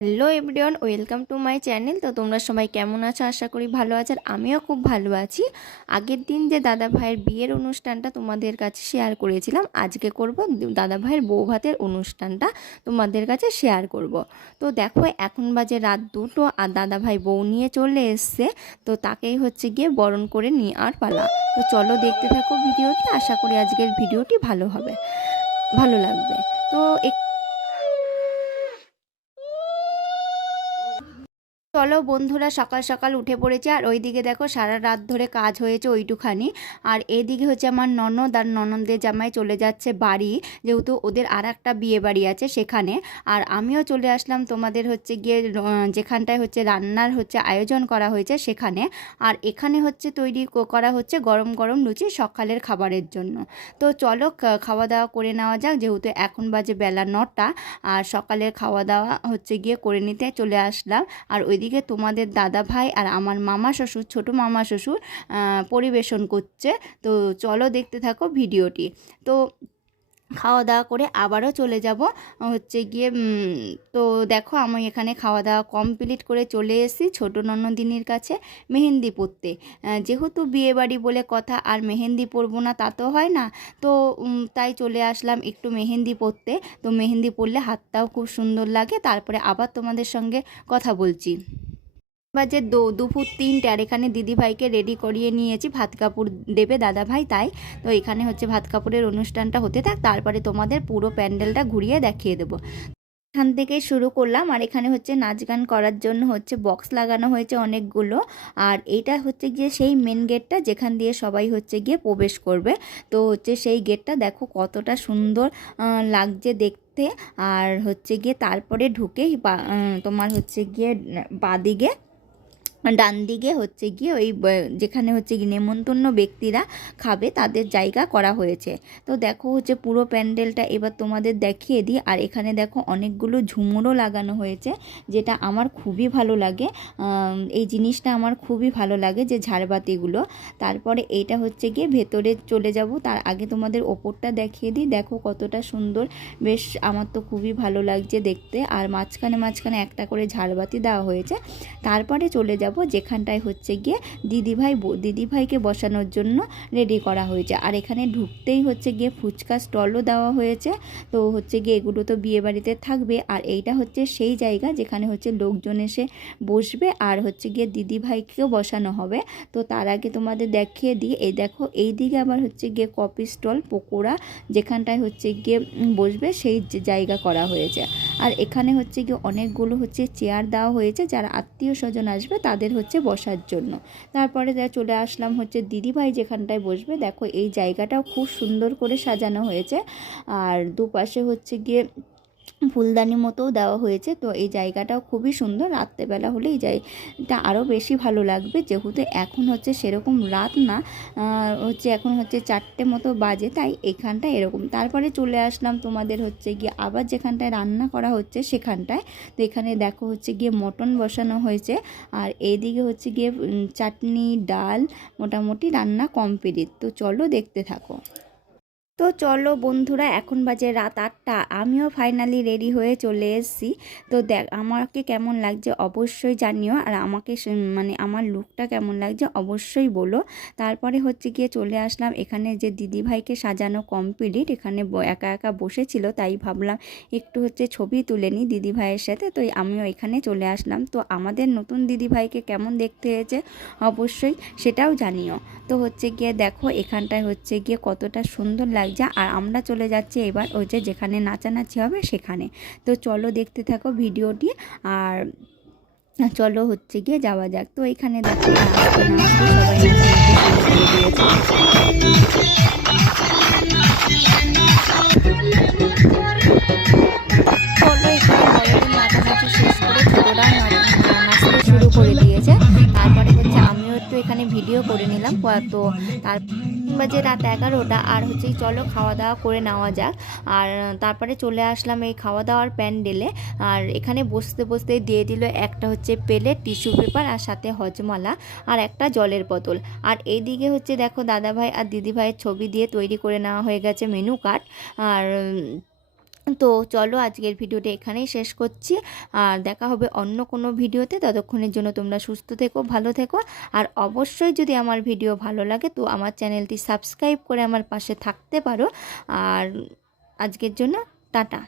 Hello everyone, welcome to my channel. তো তোমরা সবাই কেমন আছো? আশা করি ভালো আছো। আর আমিও খুব ভালো আছি। আগের দিন যে দাদা ভাইয়ের বিয়ের অনুষ্ঠানটা তোমাদের কাছে শেয়ার করেছিলাম, আজকে করব দাদা ভাইয়ের বউ ভাতের অনুষ্ঠানটা তোমাদের কাছে শেয়ার করব। তো দেখো, এখন বাজে রাত 2টো আর দাদা ভাই বউ নিয়ে চলে এসছে। তো তাকেই হচ্ছে গিয়ে বরণ করে নিয়ে আর পালা। তো চলো দেখতে থাকো ভিডিওটি। আশা করি আজকের ভিডিওটি ভালো লাগবে। তো চলো বন্ধুরা, সকাল সকাল উঠে পড়েছে। আর ওইদিকে দেখো সারা রাত ধরে কাজ হয়েছে ওইটুখানি। আর এইদিকে হচ্ছে আমার ননদ আর ননদের জামাই চলে যাচ্ছে বাড়ি, যেহেতু ওদের আর একটা বিয়ে বাড়ি আছে সেখানে। আর আমিও চলে আসলাম তোমাদের হচ্ছে গিয়ে যেখানটায় হচ্ছে রান্নার হচ্ছে আয়োজন করা হয়েছে সেখানে। আর এখানে হচ্ছে তৈরি করা হচ্ছে গরম গরম লুচি সকালের খাবারের জন্য। তো চলো খাওয়া দাওয়া করে নেওয়া যাক, যেহেতু এখন বাজে বেলা 9টা। আর সকালের খাওয়া দাওয়া হচ্ছে গিয়ে করে নিতে চলে আসলাম। আর ওইদিকে তোমাদের দাদা ভাই আর আমার মামা শ্বশুর, ছোটো মামা শ্বশুর পরিবেশন করছে। তো চলো দেখতে থাকো ভিডিওটি। তো খাওয়া দাওয়া করে আবারও চলে যাব হচ্ছে গিয়ে তো দেখো, আমি এখানে খাওয়া দাওয়া কমপ্লিট করে চলে এসেছি ছোটো ননদিনীর কাছে মেহেন্দি পরতে। যেহেতু বিয়ে বাড়ি বলে কথা, আর মেহেন্দি পরবো না তা তো হয় না। তো তাই চলে আসলাম একটু মেহেন্দি পরতে। তো মেহেন্দি পরলে হাতটাও খুব সুন্দর লাগে। তারপরে আবার তোমাদের সঙ্গে কথা বলছি। বাজে দুপুর 3টে। আর এখানে দিদিভাইকে রেডি করিয়ে নিয়েছি, ভাত কাপড় দেবে দাদা ভাই, তাই। তো এখানে হচ্ছে ভাত কাপড়ের অনুষ্ঠানটা হতে থাক, তারপরে তোমাদের পুরো প্যান্ডেলটা ঘুরিয়ে দেখিয়ে দেবো। এখান থেকে শুরু করলাম। আর এখানে হচ্ছে নাচ গান করার জন্য হচ্ছে বক্স লাগানো হয়েছে অনেকগুলো। আর এইটা হচ্ছে গিয়ে সেই মেন গেটটা যেখান দিয়ে সবাই হচ্ছে গিয়ে প্রবেশ করবে। তো হচ্ছে সেই গেটটা দেখো কতটা সুন্দর লাগছে দেখতে। আর হচ্ছে গিয়ে তারপরে ঢুকেই তোমার হচ্ছে গিয়ে বাদিকে ডান দিকে হচ্ছে গিয়ে ওই যেখানে হচ্ছে গিয়ে নেমন্তন্ন ব্যক্তিরা খাবে তাদের জায়গা করা হয়েছে। তো দেখো হচ্ছে পুরো প্যান্ডেলটা এবার তোমাদের দেখিয়ে দিই। আর এখানে দেখো অনেকগুলো ঝুমুরও লাগানো হয়েছে, যেটা আমার খুবই ভালো লাগে। এই জিনিসটা আমার খুবই ভালো লাগে, যে ঝাড়বাতিগুলো। তারপরে এইটা হচ্ছে গিয়ে ভেতরে চলে যাব, তার আগে তোমাদের ওপরটা দেখিয়ে দিই। দেখো কতটা সুন্দর, বেশ আমার তো খুবই ভালো লাগছে দেখতে। আর মাঝখানে মাঝখানে একটা করে ঝাড়বাতি দেওয়া হয়েছে। তারপরে চলে যাব যেখানটায় হচ্ছে গিয়ে দিদিভাইকে বসানোর জন্য রেডি করা হয়েছে। আর এখানে ঢুকতেই হচ্ছে গিয়ে ফুচকা স্টলও দেওয়া হয়েছে। তো হচ্ছে গিয়ে এগুলো তো বিয়েবাড়িতে থাকবে। আর এইটা হচ্ছে সেই জায়গা যেখানে হচ্ছে লোকজন এসে বসবে, আর হচ্ছে গিয়ে দিদিভাইকেও বসানো হবে। তো তার আগে তোমাদের দেখিয়ে দিই, এই দেখো এই দিকে আবার হচ্ছে গিয়ে কফি স্টল, পকোড়া যেখানটায় হচ্ছে গিয়ে বসবে সেই জায়গা করা হয়েছে। আর এখানে হচ্ছে গিয়ে অনেকগুলো হচ্ছে চেয়ার দেওয়া হয়েছে, যারা আত্মীয় স্বজন আসবে তাদের হচ্ছে বসার জন্য। তারপরে চলে আসলাম হচ্ছে দিদিভাই যেখানটায় বসবে। দেখো এই জায়গাটাও খুব সুন্দর করে সাজানো হয়েছে। আর দুপাশে হচ্ছে গিয়ে ফুলদানি মতোও দেওয়া হয়েছে। তো এই জায়গাটাও খুবই সুন্দর। রাত্রেবেলা হলে এই জায়গাটা আরও বেশি ভালো লাগবে, যেহেতু এখন হচ্ছে সেরকম রাত না, হচ্ছে এখন হচ্ছে 4টে মতো বাজে, তাই এখানটা এরকম। তারপরে চলে আসলাম তোমাদের হচ্ছে গিয়ে আবার যেখানটায় রান্না করা হচ্ছে সেখানটায়। তো এখানে দেখো হচ্ছে গিয়ে মটন বসানো হয়েছে। আর এইদিকে হচ্ছে গিয়ে চাটনি, ডাল, মোটামুটি রান্না কমপ্লিট। তো চলো দেখতে থাকো। তো চলো বন্ধুরা, এখন বাজে রাত 8টা, আমিও ফাইনালি রেডি হয়ে চলে এসেছি। তো দেখ আমাকে কেমন লাগছে অবশ্যই জানিও, আর আমাকে মানে আমার লুকটা কেমন লাগছে অবশ্যই বলো। তারপরে হচ্ছে গিয়ে চলে আসলাম এখানে, যে দিদিভাইকে সাজানো কমপ্লিট। এখানে একা একা বসেছিল, তাই ভাবলাম একটু হচ্ছে ছবি তুলে নিই দিদিভাইয়ের সাথে। তো আমিও এখানে চলে আসলাম। তো আমাদের নতুন দিদিভাইকে কেমন দেখতে হয়েছে অবশ্যই সেটাও জানিও। তো হচ্ছে গিয়ে দেখো এখানটায় হচ্ছে গিয়ে কতটা সুন্দর লাগছে। আর আমরা চলে যাচ্ছি এবার ওই যে যেখানে নাচানাচি হবে সেখানে। তো চলো দেখতে থাকো ভিডিওটি। আর চলো হচ্ছে গিয়ে যাওয়া যাক। তো এখানে দেখো নাচতে নাচতে সবাই নাচানাচি শুরু করে দিয়েছে। চলো এখানে বড়দের নাচানাচি শেষ করে ছোটরাও নাচতে শুরু করে দিয়েছে। তারপরে হচ্ছে আমিও একটু এখানে ভিডিও করে নিলাম। তো তার বাজে রাত 11টা। আর হচ্ছে চলো খাওয়া দাওয়া করে নেওয়া যাক। আর তারপরে চলে আসলাম এই খাওয়া দাওয়ার প্যান্ডেলে। আর এখানে বসতে বসতে দিয়ে দিল একটা হচ্ছে প্লেট, টিস্যু পেপার, আর সাথে হজমালা, আর একটা জলের বোতল। আর এইদিকে হচ্ছে দেখো দাদাভাই আর দিদিভাইয়ের ছবি দিয়ে তৈরি করে নেওয়া হয়ে গেছে মেনু কার্ড। আর তো চলো আজকের ভিডিওটা এখানেই শেষ করছি, আর দেখা হবে অন্য কোনো ভিডিওতে। ততক্ষণের জন্য তোমরা সুস্থ থেকো, ভালো থেকো, আর অবশ্যই যদি আমার ভিডিও ভালো লাগে তো আমার চ্যানেলটি সাবস্ক্রাইব করে আমার পাশে থাকতে পারো। আর আজকের জন্য টাটা।